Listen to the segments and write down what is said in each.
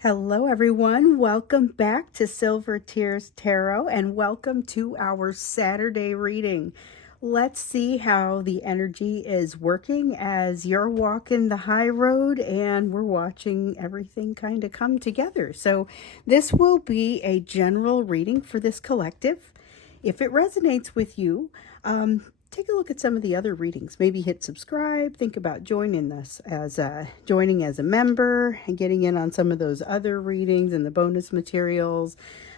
Hello, everyone. Welcome back to Silver Tears Tarot and welcome to our Saturday reading. Let's see how the energy is working as you're walking the high road and we're watching everything kind of come together. So, this will be a general reading for this collective. If it resonates with you, take a look at some of the other readings. Maybe hit subscribe. Think about joining us as joining as a member and getting in on some of those other readings and the bonus materials.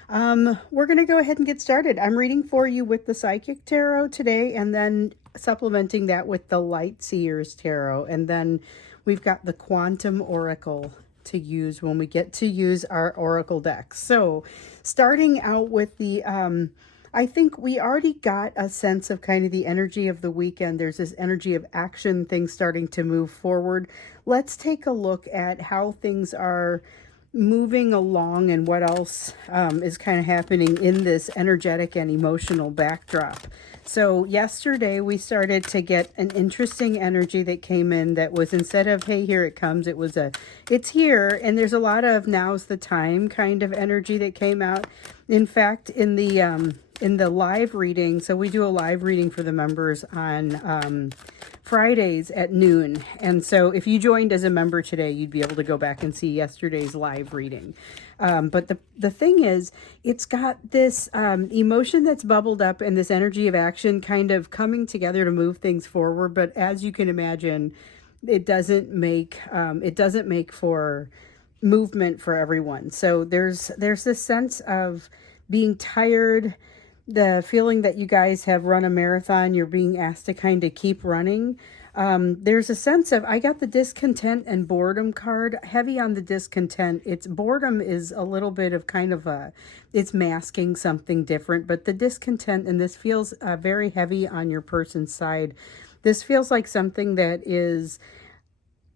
We're going to go ahead and get started. I'm reading for you with the Psychic Tarot today, and then supplementing that with the Light Seers Tarot, and then we've got the Quantum Oracle to use when we get to use our Oracle decks. So, starting out with the I think we already got a sense of kind of the energy of the weekend. There's this energy of action, things starting to move forward. Let's take a look at how things are moving along and what else is kind of happening in this energetic and emotional backdrop. So yesterday we started to get an interesting energy that came in that was, instead of, hey, here it comes, it was it's here. And there's a lot of now's the time kind of energy that came out. In fact, in the live reading, so we do a live reading for the members on Fridays at noon. And so if you joined as a member today, you'd be able to go back and see yesterday's live reading. But the thing is, it's got this emotion that's bubbled up and this energy of action kind of coming together to move things forward. But as you can imagine, it doesn't make for movement for everyone. So there's this sense of being tired, the feeling that you guys have run a marathon, you're being asked to kind of keep running. There's a sense of, I got the discontent and boredom card, heavy on the discontent. It's boredom is a little bit of kind of it's masking something different, but the discontent, and this feels very heavy on your person's side. This feels like something that is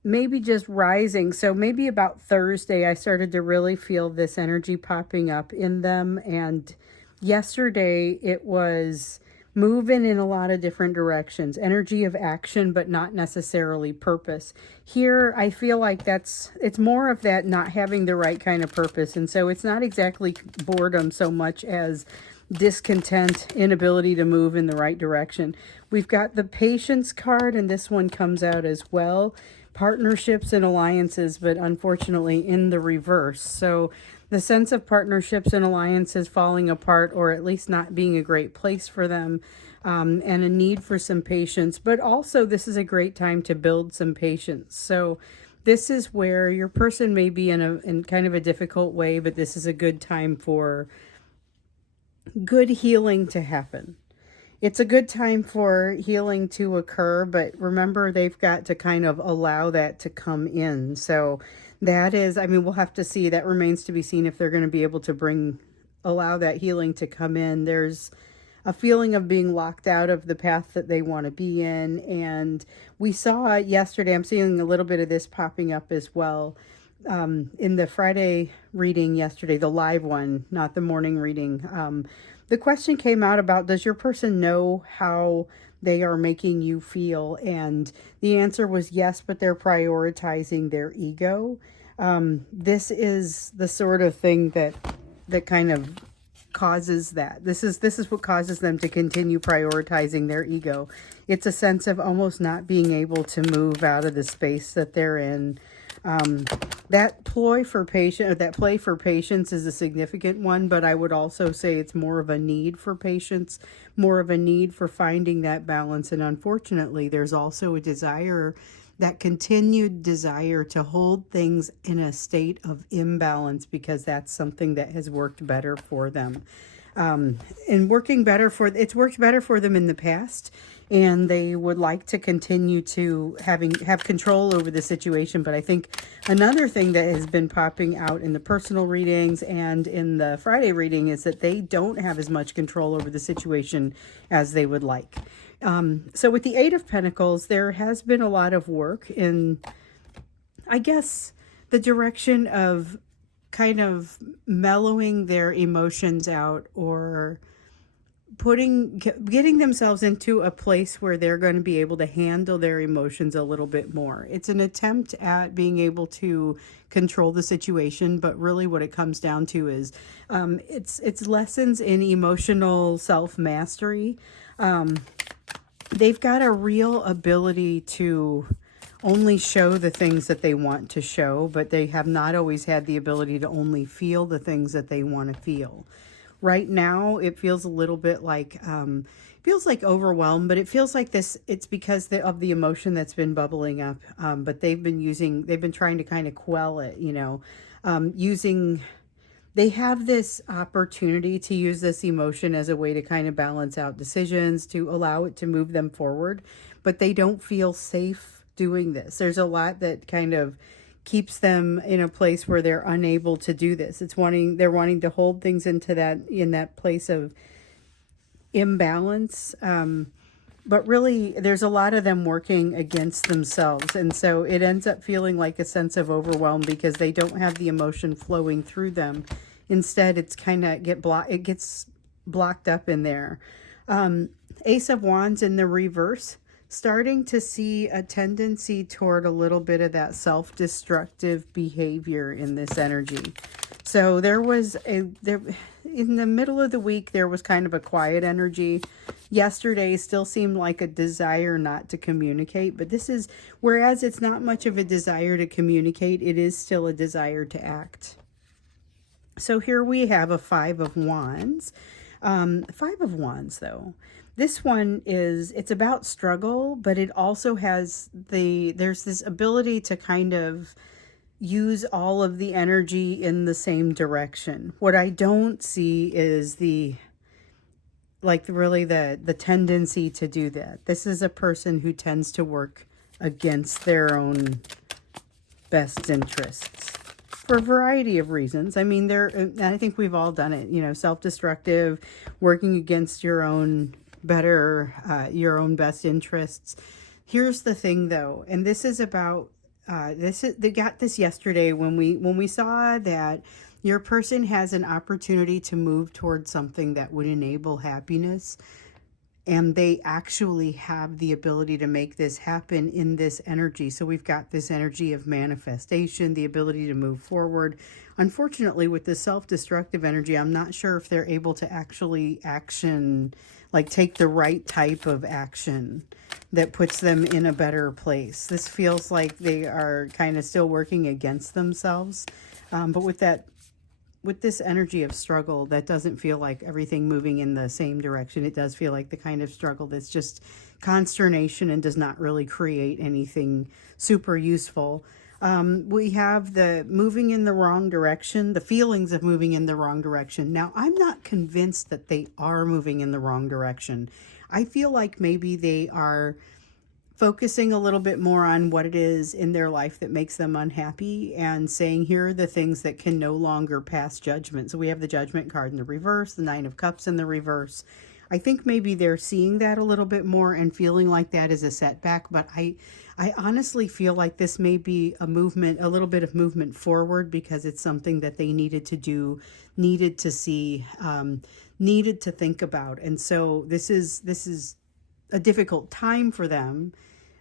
maybe just rising. So maybe about Thursday, I started to really feel this energy popping up in them. And yesterday, it was moving in a lot of different directions, energy of action, but not necessarily purpose. Here, I feel like it's more of that not having the right kind of purpose. And so it's not exactly boredom so much as discontent, inability to move in the right direction. We've got the Patience card, and this one comes out as well. Partnerships and alliances, but unfortunately in the reverse. So the sense of partnerships and alliances falling apart, or at least not being a great place for them, and a need for some patience. But also, this is a great time to build some patience. So this is where your person may be in kind of a difficult way, but this is a good time for good healing to happen. It's a good time for healing to occur, but remember, they've got to kind of allow that to come in. So that is, I mean, we'll have to see. That remains to be seen if they're going to be able to allow that healing to come in. There's a feeling of being locked out of the path that they want to be in. And we saw yesterday, I'm seeing a little bit of this popping up as well. In the Friday reading yesterday, the live one, not the morning reading, the question came out about, does your person know how they are making you feel? And the answer was yes, but they're prioritizing their ego. This is the sort of thing that kind of causes that. This is what causes them to continue prioritizing their ego. It's a sense of almost not being able to move out of the space that they're in. That play for patience is a significant one, but I would also say it's more of a need for patience, more of a need for finding that balance. And unfortunately, there's also a desire, that continued desire to hold things in a state of imbalance, because that's something that has worked better for them. And it's worked better for them in the past, and they would like to continue to have control over the situation. But I think another thing that has been popping out in the personal readings and in the Friday reading is that they don't have as much control over the situation as they would like. So with the Eight of Pentacles, there has been a lot of work in, I guess, the direction of kind of mellowing their emotions out, or getting themselves into a place where they're going to be able to handle their emotions a little bit more. It's an attempt at being able to control the situation, but really what it comes down to is it's lessons in emotional self-mastery. They've got a real ability to only show the things that they want to show, but they have not always had the ability to only feel the things that they want to feel. Right now, it feels a little bit like, feels like overwhelmed, but it feels like this, it's because of the emotion that's been bubbling up. But they've been trying to kind of quell it, using, they have this opportunity to use this emotion as a way to kind of balance out decisions, to allow it to move them forward, but they don't feel safe doing this. There's a lot that kind of keeps them in a place where they're unable to do this. They're wanting to hold things in that place of imbalance. But really, there's a lot of them working against themselves. And so it ends up feeling like a sense of overwhelm because they don't have the emotion flowing through them. Instead, it's kind of it gets blocked up in there. Ace of Wands in the reverse, starting to see a tendency toward a little bit of that self-destructive behavior in this energy. So there in the middle of the week, there was kind of a quiet energy. Yesterday still seemed like a desire not to communicate, but whereas it's not much of a desire to communicate, it is still a desire to act. So here we have a Five of Wands. Five of Wands, though. This one it's about struggle, but it also has there's this ability to kind of use all of the energy in the same direction. What I don't see is really the tendency to do that. This is a person who tends to work against their own best interests for a variety of reasons. I mean, I think we've all done it, self-destructive, working against your own your own best interests. Here's the thing though, and this is about, they got this yesterday when we saw that your person has an opportunity to move towards something that would enable happiness. And they actually have the ability to make this happen in this energy. So we've got this energy of manifestation, the ability to move forward. Unfortunately, with the self-destructive energy, I'm not sure if they're able to actually take the right type of action that puts them in a better place. This feels like they are kind of still working against themselves. But with this energy of struggle, that doesn't feel like everything moving in the same direction. It does feel like the kind of struggle that's just consternation and does not really create anything super useful. We have the moving in the wrong direction, the feelings of moving in the wrong direction. Now, I'm not convinced that they are moving in the wrong direction. I feel like maybe they are focusing a little bit more on what it is in their life that makes them unhappy and saying, here are the things that can no longer pass judgment. So we have the Judgment card in the reverse, the Nine of Cups in the reverse. I think maybe they're seeing that a little bit more and feeling like that is a setback, but I honestly feel like this may be a little bit of movement forward because it's something that they needed to do, needed to see, needed to think about. And so this is a difficult time for them.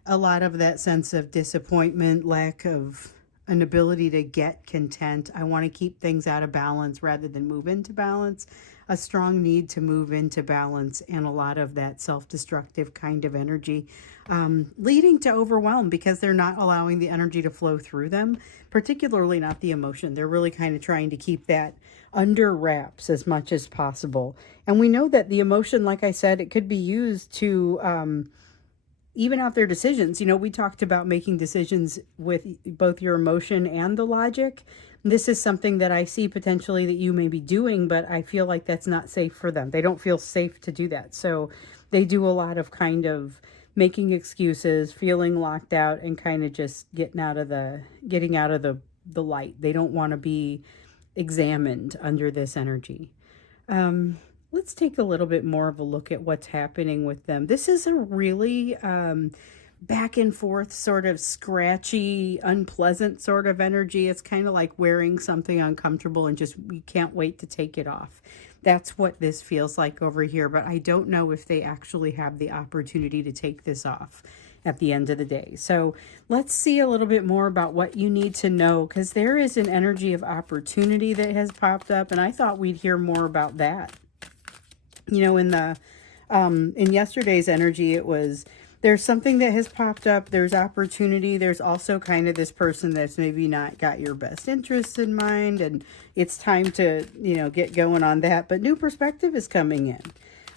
A lot of that sense of disappointment, lack of an ability to get content. I want to keep things out of balance rather than move into balance. A strong need to move into balance and a lot of that self-destructive kind of energy, leading to overwhelm because they're not allowing the energy to flow through them, particularly not the emotion. They're really kind of trying to keep that under wraps as much as possible. And we know that the emotion, like I said, it could be used to even out their decisions. We talked about making decisions with both your emotion and the logic. This is something that I see potentially that you may be doing, but I feel like that's not safe for them. They don't feel safe to do that. So they do a lot of kind of making excuses, feeling locked out, and kind of just getting out of the light. They don't want to be examined under this energy. Let's take a little bit more of a look at what's happening with them. This is a really back and forth, sort of scratchy, unpleasant sort of energy. It's kind of like wearing something uncomfortable and just you can't wait to take it off. That's what this feels like over here, but I don't know if they actually have the opportunity to take this off at the end of the day. So let's see a little bit more about what you need to know, because there is an energy of opportunity that has popped up, and I thought we'd hear more about that. You know, in yesterday's energy, it was there's something that has popped up, there's opportunity, there's also kind of this person that's maybe not got your best interests in mind, and it's time to, you know, get going on that, but new perspective is coming in.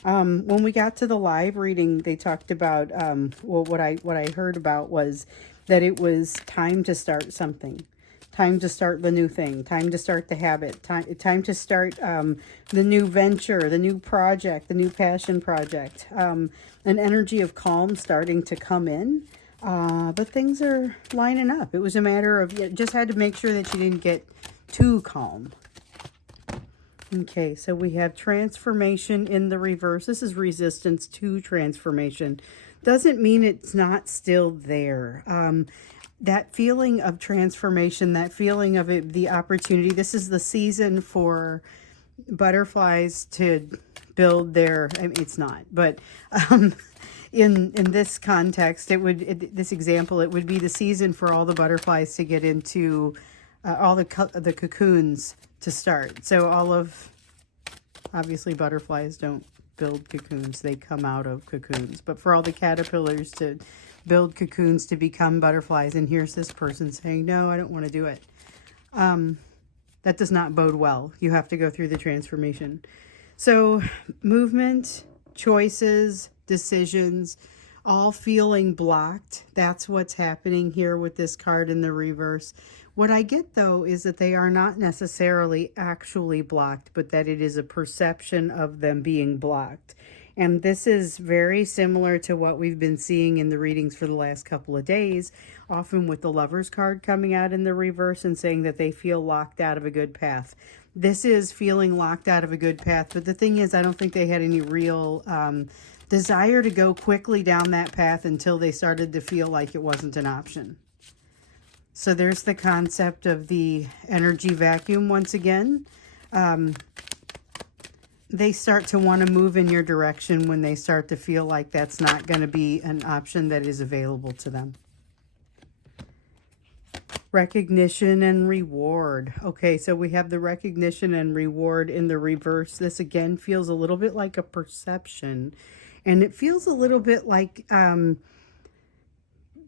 When we got to the live reading, they talked about, well, what I heard about was that it was time to start something. Time to start the new thing, time to start the habit, time to start the new venture, the new project, the new passion project. An energy of calm starting to come in, but things are lining up. It was a matter of, you just had to make sure that you didn't get too calm. Okay, so we have transformation in the reverse. This is resistance to transformation. Doesn't mean it's not still there. That feeling of transformation, that feeling of it, the opportunity. This is the season for butterflies to build their, I mean, it's not, but in this context, this example, it would be the season for all the butterflies to get into all the cocoons to start. So obviously butterflies don't build cocoons, they come out of cocoons, but for all the caterpillars to build cocoons to become butterflies, and here's this person saying, no, I don't want to do it. That does not bode well. You have to go through the transformation. So movement, choices, decisions, all feeling blocked. That's what's happening here with this card in the reverse. What I get, though, is that they are not necessarily actually blocked, but that it is a perception of them being blocked. And this is very similar to what we've been seeing in the readings for the last couple of days, often with the Lovers card coming out in the reverse and saying that they feel locked out of a good path. This is feeling locked out of a good path, but the thing is, I don't think they had any real desire to go quickly down that path until they started to feel like it wasn't an option. So there's the concept of the energy vacuum once again. They start to want to move in your direction when they start to feel like that's not going to be an option that is available to them. Recognition and reward. Okay, so we have the recognition and reward in the reverse. This again feels a little bit like a perception, and it feels a little bit like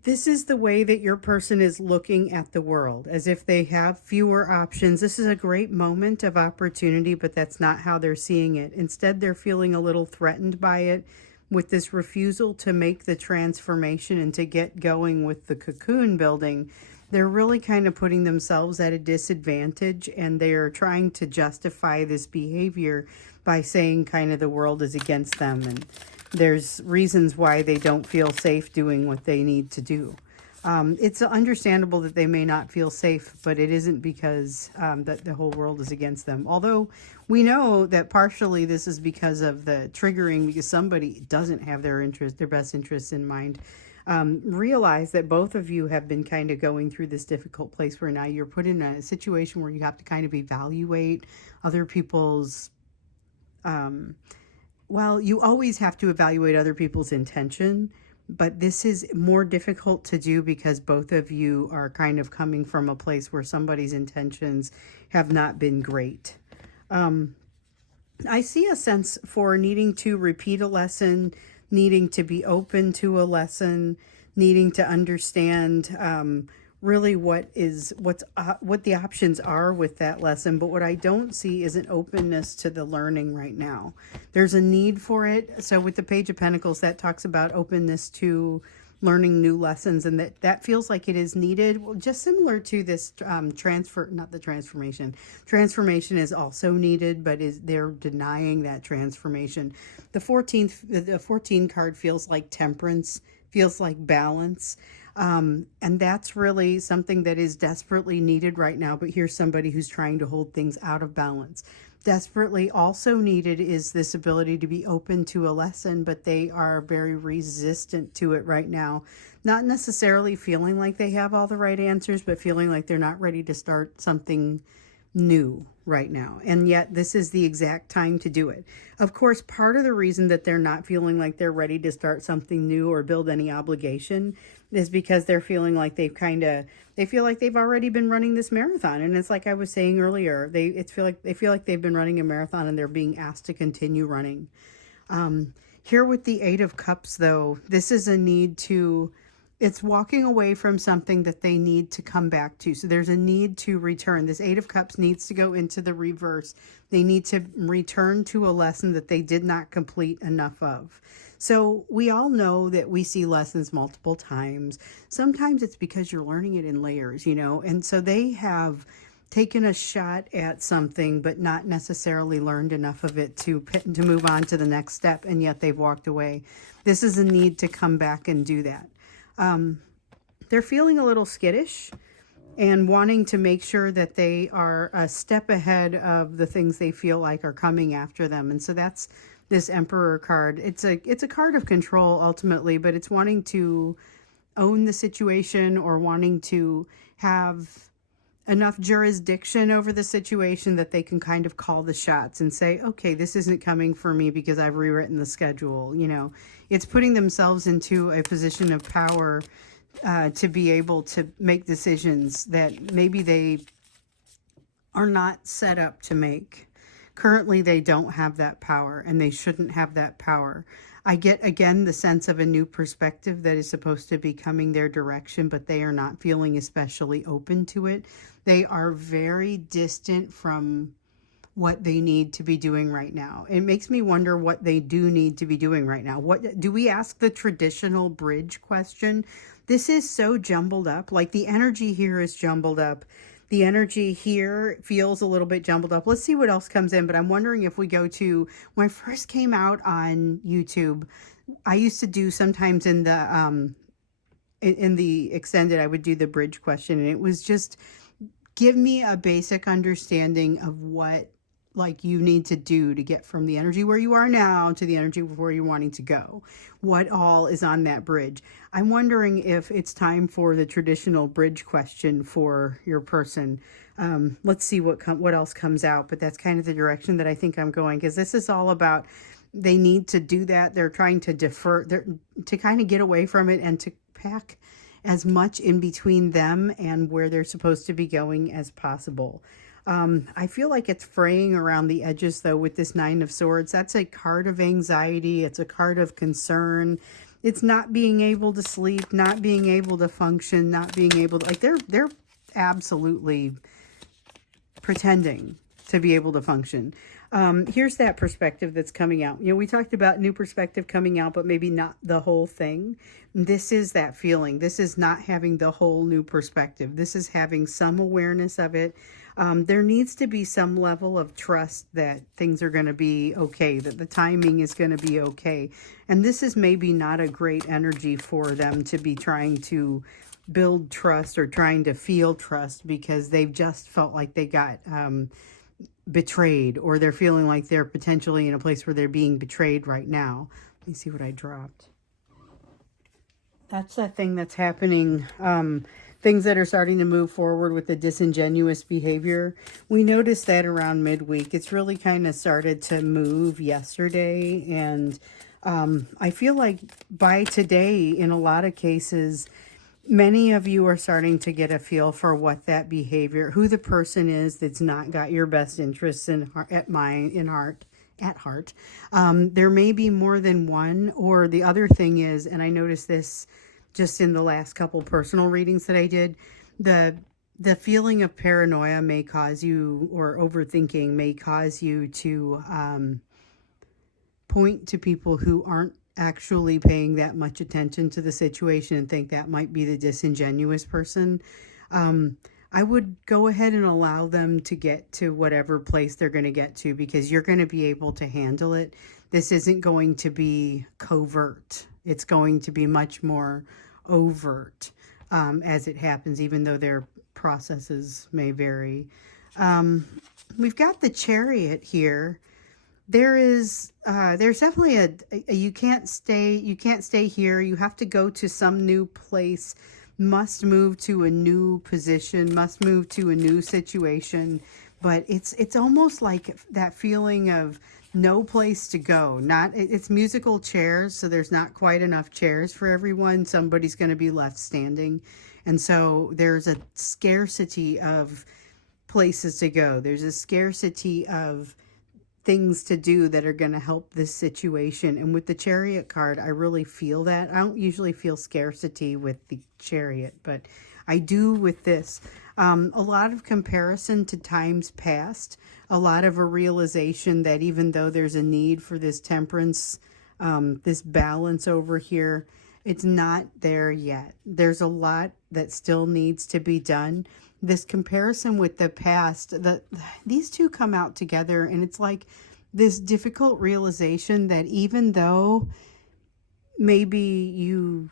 this is the way that your person is looking at the world, as if they have fewer options. This is a great moment of opportunity, but that's not how they're seeing it. Instead, they're feeling a little threatened by it with this refusal to make the transformation and to get going with the cocoon building. They're really kind of putting themselves at a disadvantage, and they're trying to justify this behavior by saying kind of the world is against them, and there's reasons why they don't feel safe doing what they need to do. It's understandable that they may not feel safe, but it isn't because that the whole world is against them. Although we know that partially this is because of the triggering, because somebody doesn't have their best interests in mind. Realize that both of you have been kind of going through this difficult place where now you're put in a situation where you have to kind of evaluate other people's well, you always have to evaluate other people's intention, but this is more difficult to do because both of you are kind of coming from a place where somebody's intentions have not been great. I see a sense for needing to repeat a lesson, needing to be open to a lesson, needing to understand really what the options are with that lesson. But what I don't see is an openness to the learning right now. There's a need for it. So with the Page of Pentacles, that talks about openness to learning new lessons, and that feels like it is needed. Well, just similar to this transformation is also needed, but they're denying that transformation. The 14 card feels like temperance, feels like balance. And that's really something that is desperately needed right now. But here's somebody who's trying to hold things out of balance. Desperately also needed is this ability to be open to a lesson, but they are very resistant to it right now. not necessarily feeling like they have all the right answers, but feeling like they're not ready to start something new right now. And yet this is the exact time to do it. Of course, part of the reason that they're not feeling like they're ready to start something new or build any obligation is because they're feeling like they feel like they've already been running this marathon. And it's like I was saying earlier, they feel like they've been running a marathon and they're being asked to continue running. Here with the Eight of Cups, though, this is a need to, it's walking away from something that they need to come back to. So there's a need to return. This Eight of Cups needs to go into the reverse. They need to return to a lesson that they did not complete enough of. So we all know that we see lessons multiple times. Sometimes it's because you're learning it in layers, you know, and so they have taken a shot at something but not necessarily learned enough of it to move on to the next step, and yet they've walked away. This is a need to come back and do that. They're feeling a little skittish and wanting to make sure that they are a step ahead of the things they feel like are coming after them. And so that's this Emperor card. It's a card of control ultimately, but it's wanting to own the situation or wanting to have enough jurisdiction over the situation that they can kind of call the shots and say, okay, this isn't coming for me because I've rewritten the schedule. You know, it's putting themselves into a position of power to be able to make decisions that maybe they are not set up to make. Currently, they don't have that power, and they shouldn't have that power. I get, again, the sense of a new perspective that is supposed to be coming their direction, but they are not feeling especially open to it. They are very distant from what they need to be doing right now. It makes me wonder what they do need to be doing right now. What do we ask the traditional bridge question? This is so jumbled up. Like, the energy here is jumbled up. The energy here feels a little bit jumbled up. Let's see what else comes in. But I'm wondering if we go to, when I first came out on YouTube, I used to do sometimes in the extended, I would do the bridge question, and it was just give me a basic understanding of what like you need to do to get from the energy where you are now to the energy where you're wanting to go. What all is on that bridge? I'm wondering if it's time for the traditional bridge question for your person. Let's see what else comes out, but that's kind of the direction that I think I'm going, because this is all about they need to do that. They're trying to defer, to kind of get away from it and to pack as much in between them and where they're supposed to be going as possible. I feel like it's fraying around the edges, though, with this Nine of Swords. That's a card of anxiety. It's a card of concern. It's not being able to sleep, not being able to function, not being able to, like, they're absolutely pretending to be able to function. Here's that perspective that's coming out. You know, we talked about new perspective coming out, but maybe not the whole thing. This is that feeling. This is not having the whole new perspective. This is having some awareness of it. There needs to be some level of trust that things are going to be okay, that the timing is going to be okay. And this is maybe not a great energy for them to be trying to build trust or trying to feel trust, because they've just felt like they got betrayed, or they're feeling like they're potentially in a place where they're being betrayed right now. Let me see what I dropped. That's that thing that's happening. Things that are starting to move forward with the disingenuous behavior. We noticed that around midweek. It's really kind of started to move yesterday. And I feel like by today, in a lot of cases, many of you are starting to get a feel for what that behavior, who the person is that's not got your best interests at heart. There may be more than one, or the other thing is, and I noticed this just in the last couple personal readings that I did, the feeling of paranoia may cause you, or overthinking may cause you to point to people who aren't actually paying that much attention to the situation and think that might be the disingenuous person. I would go ahead and allow them to get to whatever place they're going to get to, because you're going to be able to handle it. This isn't going to be covert. It's going to be much more overt as it happens, even though their processes may vary. We've got the Chariot here. There's definitely you can't stay here. You have to go to some new place, must move to a new position, must move to a new situation. But it's almost like that feeling of no place to go. It's musical chairs, so there's not quite enough chairs for everyone. Somebody's going to be left standing. And so there's a scarcity of places to go. There's a scarcity of things to do that are going to help this situation. And with the Chariot card, I really feel that. I don't usually feel scarcity with the Chariot, but I do with this. A lot of comparison to times past, a lot of a realization that even though there's a need for this temperance, this balance over here, it's not there yet. There's a lot that still needs to be done. This comparison with the past, these two come out together, and it's like this difficult realization that even though maybe you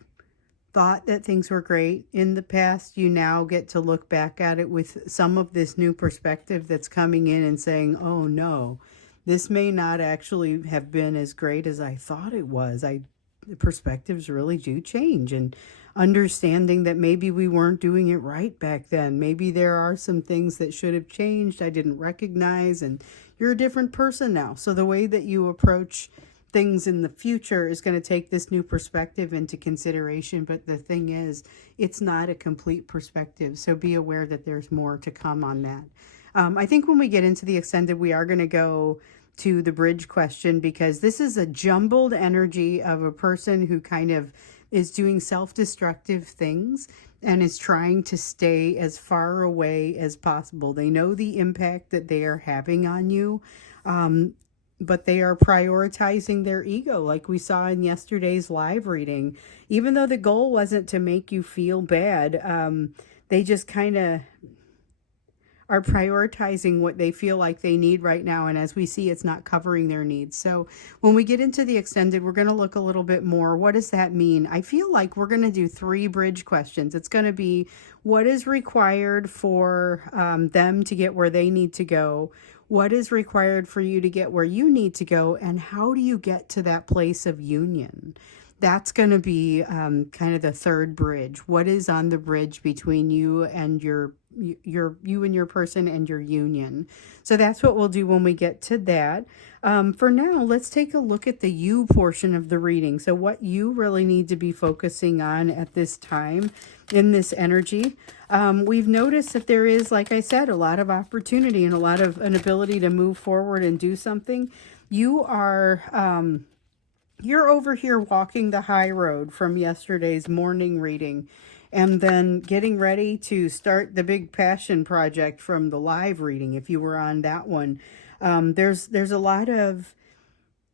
thought that things were great in the past, you now get to look back at it with some of this new perspective that's coming in and saying, oh no, this may not actually have been as great as I thought it was. The perspectives really do change, and understanding that maybe we weren't doing it right back then. Maybe there are some things that should have changed I didn't recognize, and you're a different person now. So the way that you approach things in the future is going to take this new perspective into consideration. But the thing is, it's not a complete perspective. So be aware that there's more to come on that. I think when we get into the extended, we are going to go to the bridge question, because this is a jumbled energy of a person who kind of is doing self-destructive things and is trying to stay as far away as possible. They know the impact that they are having on you, but they are prioritizing their ego, like we saw in yesterday's live reading. Even though the goal wasn't to make you feel bad, they just kind of are prioritizing what they feel like they need right now. And as we see, it's not covering their needs. So when we get into the extended, we're going to look a little bit more. What does that mean? I feel like we're going to do 3 bridge questions. It's going to be, what is required for them to get where they need to go? What is required for you to get where you need to go? And how do you get to that place of union? That's going to be kind of the third bridge. What is on the bridge between you and your person and your union? So that's what we'll do when we get to that. For now, let's take a look at the you portion of the reading. So what you really need to be focusing on at this time in this energy. We've noticed that there is, like I said, a lot of opportunity and a lot of an ability to move forward and do something. You are you're over here walking the high road from yesterday's morning reading, and then getting ready to start the big passion project from the live reading, if you were on that one. There's a lot of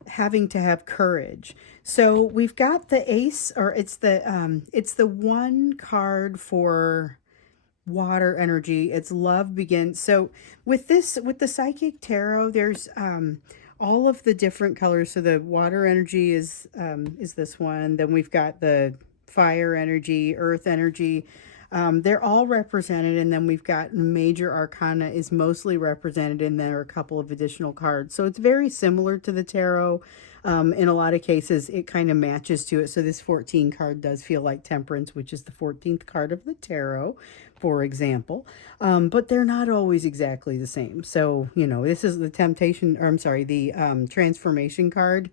having to have courage. So we've got the ace, or it's the one card for water energy. It's love begins. So with the psychic tarot, there's all of the different colors. So the water energy is this one. Then we've got the fire energy, earth energy. They're all represented, and then we've got major arcana is mostly represented, and there are a couple of additional cards. So it's very similar to the tarot. In a lot of cases, it kind of matches to it. So this 14 card does feel like Temperance, which is the 14th card of the tarot, for example. But they're not always exactly the same. So, this is the temptation, or I'm sorry, the transformation card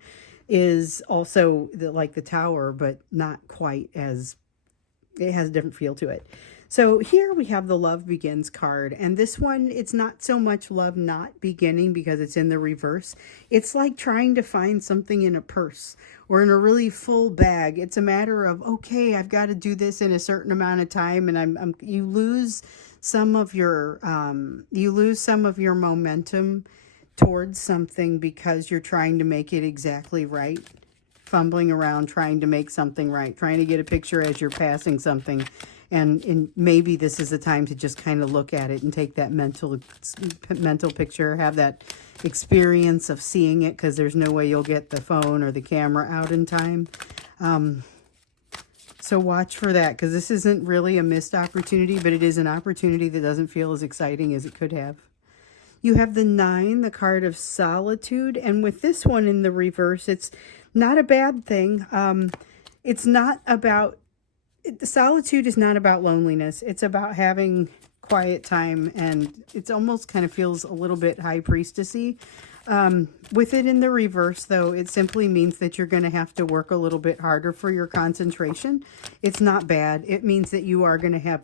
is also like the Tower, but not quite as, it has a different feel to it. So here we have the Love Begins card, and this one, it's not so much love not beginning because it's in the reverse. It's like trying to find something in a purse or in a really full bag. It's a matter of, okay, I've got to do this in a certain amount of time, and you lose some of your momentum towards something because you're trying to make it exactly right. Fumbling around trying to make something right, trying to get a picture as you're passing something. And maybe this is the time to just kind of look at it and take that mental picture, have that experience of seeing it, because there's no way you'll get the phone or the camera out in time. So watch for that, because this isn't really a missed opportunity, but it is an opportunity that doesn't feel as exciting as it could have. You have the 9, the card of solitude. And with this one in the reverse, it's not a bad thing. It's not about, solitude is not about loneliness. It's about having quiet time, and it's almost kind of feels a little bit high priestessy. With it in the reverse, though, it simply means that you're going to have to work a little bit harder for your concentration. It's not bad. It means that you are going to have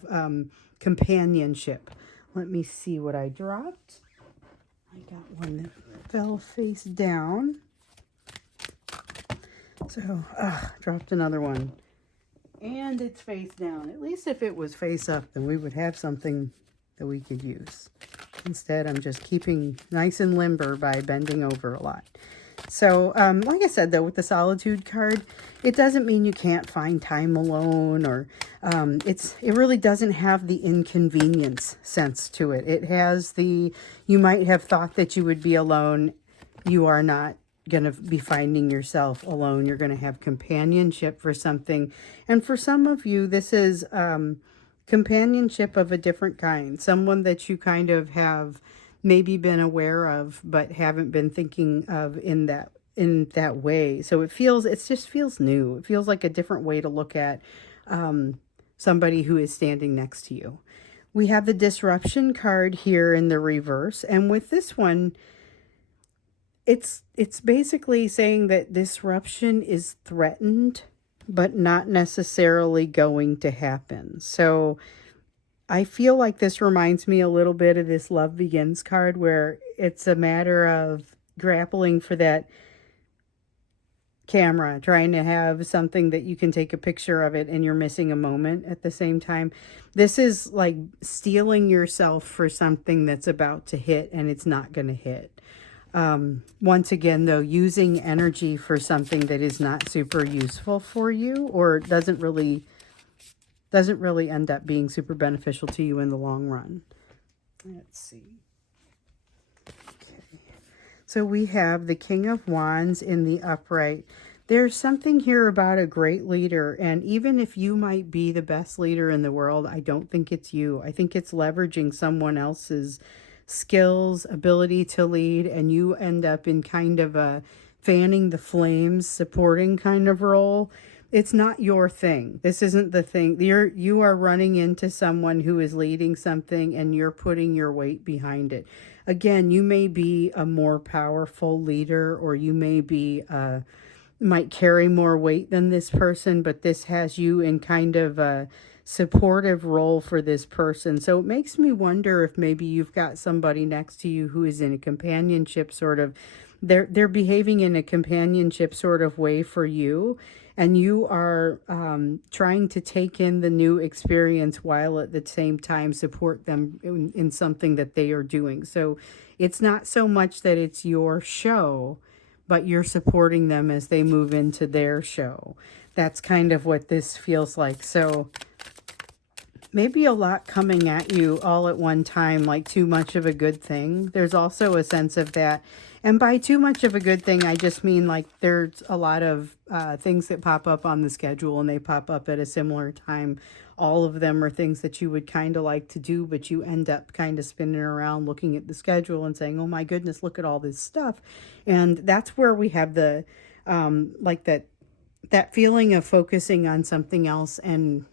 companionship. Let me see what I dropped. I got one that fell face down. So, dropped another one. And it's face down. At least if it was face up, then we would have something that we could use. Instead, I'm just keeping nice and limber by bending over a lot. So, like I said, though, with the solitude card, it doesn't mean you can't find time alone, or it really doesn't have the inconvenience sense to it. It has the, you might have thought that you would be alone. You are not going to be finding yourself alone. You're going to have companionship for something. And for some of you, this is companionship of a different kind. Someone that you kind of have maybe been aware of, but haven't been thinking of in that way. So it just feels new. It feels like a different way to look at somebody who is standing next to you. We have the disruption card here in the reverse. And with this one, it's basically saying that disruption is threatened, but not necessarily going to happen. So I feel like this reminds me a little bit of this Love Begins card, where it's a matter of grappling for that camera, trying to have something that you can take a picture of it and you're missing a moment at the same time. This is like steeling yourself for something that's about to hit and it's not going to hit. Once again, though, using energy for something that is not super useful for you, or doesn't really end up being super beneficial to you in the long run. Let's see. Okay. So we have the King of Wands in the upright. There's something here about a great leader, and even if you might be the best leader in the world, I don't think it's you. I think it's leveraging someone else's skills, ability to lead, and you end up in kind of a fanning the flames, supporting kind of role. It's not your thing. This isn't the thing. You are running into someone who is leading something and you're putting your weight behind it. Again, you may be a more powerful leader, or you may be might carry more weight than this person, but this has you in kind of a supportive role for this person. So it makes me wonder if maybe you've got somebody next to you who is in a companionship sort of, they're behaving in a companionship sort of way for you, and you are trying to take in the new experience while at the same time support them in something that they are doing. So it's not so much that it's your show, but you're supporting them as they move into their show. That's kind of what this feels like. So maybe a lot coming at you all at one time, like too much of a good thing. There's also a sense of that. And by too much of a good thing, I just mean like there's a lot of things that pop up on the schedule, and they pop up at a similar time. All of them are things that you would kind of like to do, but you end up kind of spinning around looking at the schedule and saying, oh my goodness, look at all this stuff. And that's where we have the, like that feeling of focusing on something else and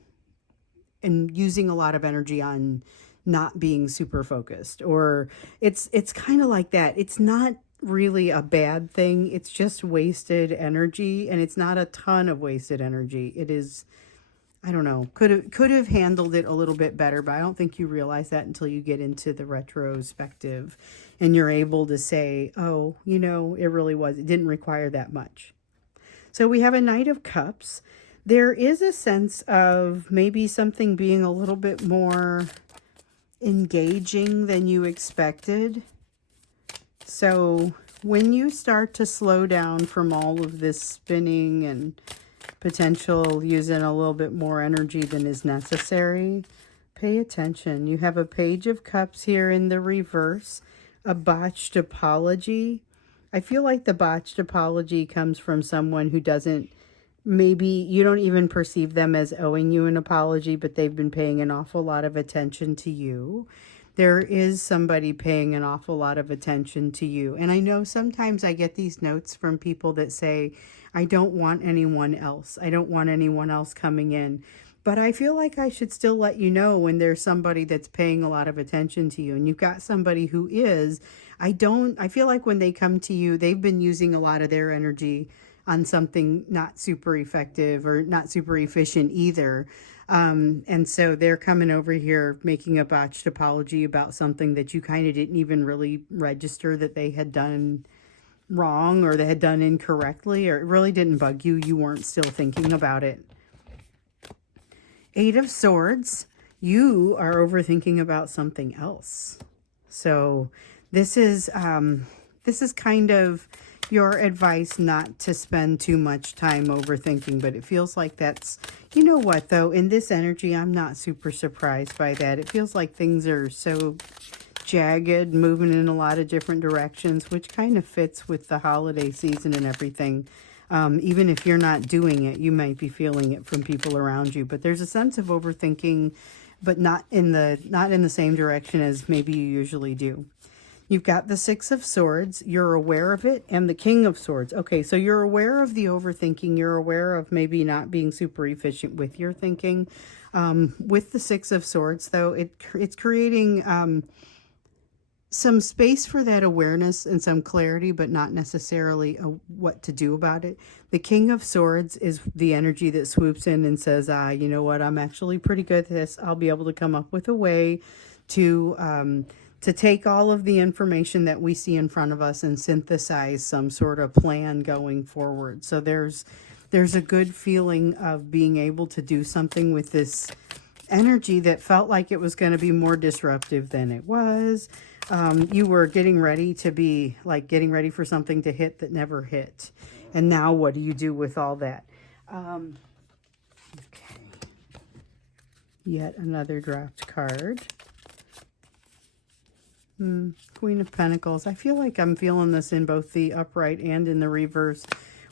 using a lot of energy on not being super focused. Or it's kind of like that. It's not really a bad thing. It's just wasted energy, and it's not a ton of wasted energy. It is, I don't know, could have handled it a little bit better, but I don't think you realize that until you get into the retrospective and you're able to say, oh, you know, it didn't require that much. So we have a Knight of Cups. There is a sense of maybe something being a little bit more engaging than you expected. So when you start to slow down from all of this spinning and potential using a little bit more energy than is necessary, pay attention. You have a Page of Cups here in the reverse, a botched apology. I feel like the botched apology comes from someone who doesn't, maybe you don't even perceive them as owing you an apology, but they've been paying an awful lot of attention to you. There is somebody paying an awful lot of attention to you. And I know sometimes I get these notes from people that say, I don't want anyone else. I don't want anyone else coming in. But I feel like I should still let you know when there's somebody that's paying a lot of attention to you and you've got somebody who is. I feel like when they come to you, they've been using a lot of their energy on something not super effective or not super efficient either. And so they're coming over here making a botched apology about something that you kind of didn't even really register that they had done wrong or they had done incorrectly, or it really didn't bug you. You weren't still thinking about it. Eight of Swords, you are overthinking about something else. So this is kind of your advice not to spend too much time overthinking, but it feels like that's, you know what though, in this energy, I'm not super surprised by that. It feels like things are so jagged, moving in a lot of different directions, which kind of fits with the holiday season and everything. Even if you're not doing it, you might be feeling it from people around you. But there's a sense of overthinking, but not in the same direction as maybe you usually do. You've got the Six of Swords. You're aware of it, and the King of Swords. Okay, so you're aware of the overthinking. You're aware of maybe not being super efficient with your thinking. With the Six of Swords, though, it's creating some space for that awareness and some clarity, but not necessarily what to do about it. The King of Swords is the energy that swoops in and says, you know what, I'm actually pretty good at this. I'll be able to come up with a way to take all of the information that we see in front of us and synthesize some sort of plan going forward. So there's a good feeling of being able to do something with this energy that felt like it was going to be more disruptive than it was. You were getting ready for something to hit that never hit. And now what do you do with all that? Okay. Yet another dropped card. Queen of Pentacles. I feel like I'm feeling this in both the upright and in the reverse.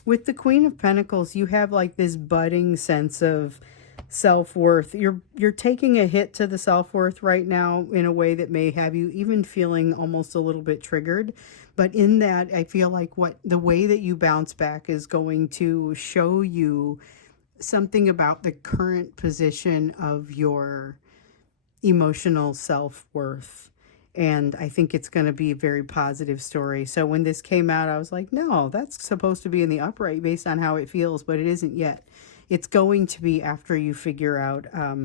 With the Queen of Pentacles, you have like this budding sense of self-worth. You're taking a hit to the self-worth right now in a way that may have you even feeling almost a little bit triggered. But in that, I feel like the way that you bounce back is going to show you something about the current position of your emotional self-worth. And I think it's going to be a very positive story. So when this came out, I was like, no, that's supposed to be in the upright based on how it feels, but it isn't yet. It's going to be after you figure out how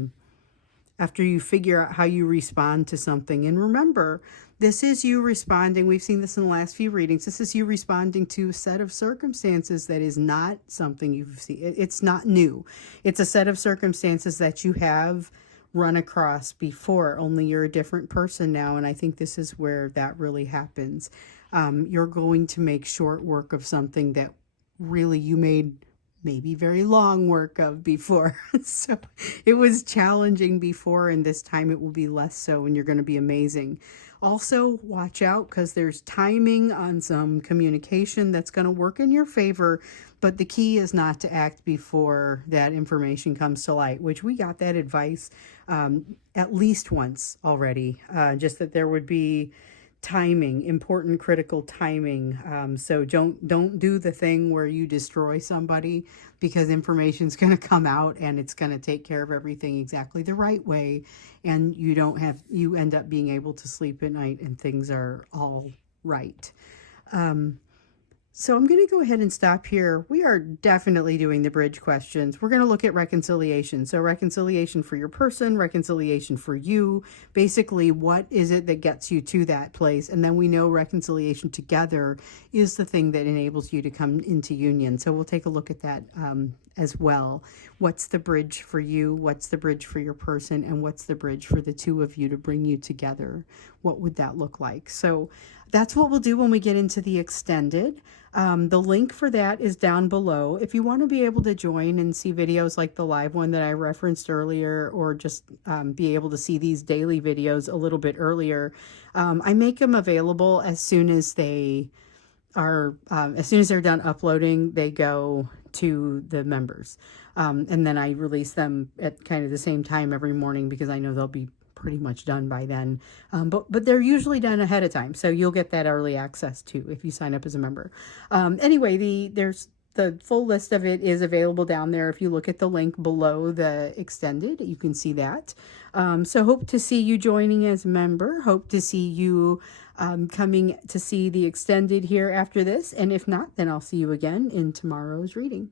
you respond to something. And remember, this is you responding. We've seen this in the last few readings. This is you responding to a set of circumstances that is not something you've seen. It's not new. It's a set of circumstances that you have run across before, only you're a different person now. And I think this is where that really happens. You're going to make short work of something that really you made maybe very long work of before. So it was challenging before, and this time it will be less so, and you're going to be amazing. Also, watch out because there's timing on some communication that's going to work in your favor, but the key is not to act before that information comes to light, which we got that advice at least once already, just that there would be timing, important, critical timing. So don't do the thing where you destroy somebody, because information's going to come out and it's going to take care of everything exactly the right way. And you end up being able to sleep at night and things are all right. So I'm going to go ahead and stop here. We are definitely doing the bridge questions. We're going to look at reconciliation. So reconciliation for your person, reconciliation for you. Basically, what is it that gets you to that place? And then we know reconciliation together is the thing that enables you to come into union. So we'll take a look at that as well. What's the bridge for you? What's the bridge for your person? And what's the bridge for the two of you to bring you together? What would that look like? So that's what we'll do when we get into the extended. The link for that is down below. If you want to be able to join and see videos like the live one that I referenced earlier, or just be able to see these daily videos a little bit earlier, I make them available as soon as they're done uploading. They go to the members. And then I release them at kind of the same time every morning, because I know they'll be pretty much done by then. But they're usually done ahead of time, so you'll get that early access too if you sign up as a member. Anyway, there's the full list of it is available down there. If you look at the link below the extended, you can see that. So hope to see you joining as a member. Hope to see you coming to see the extended here after this. And if not, then I'll see you again in tomorrow's reading.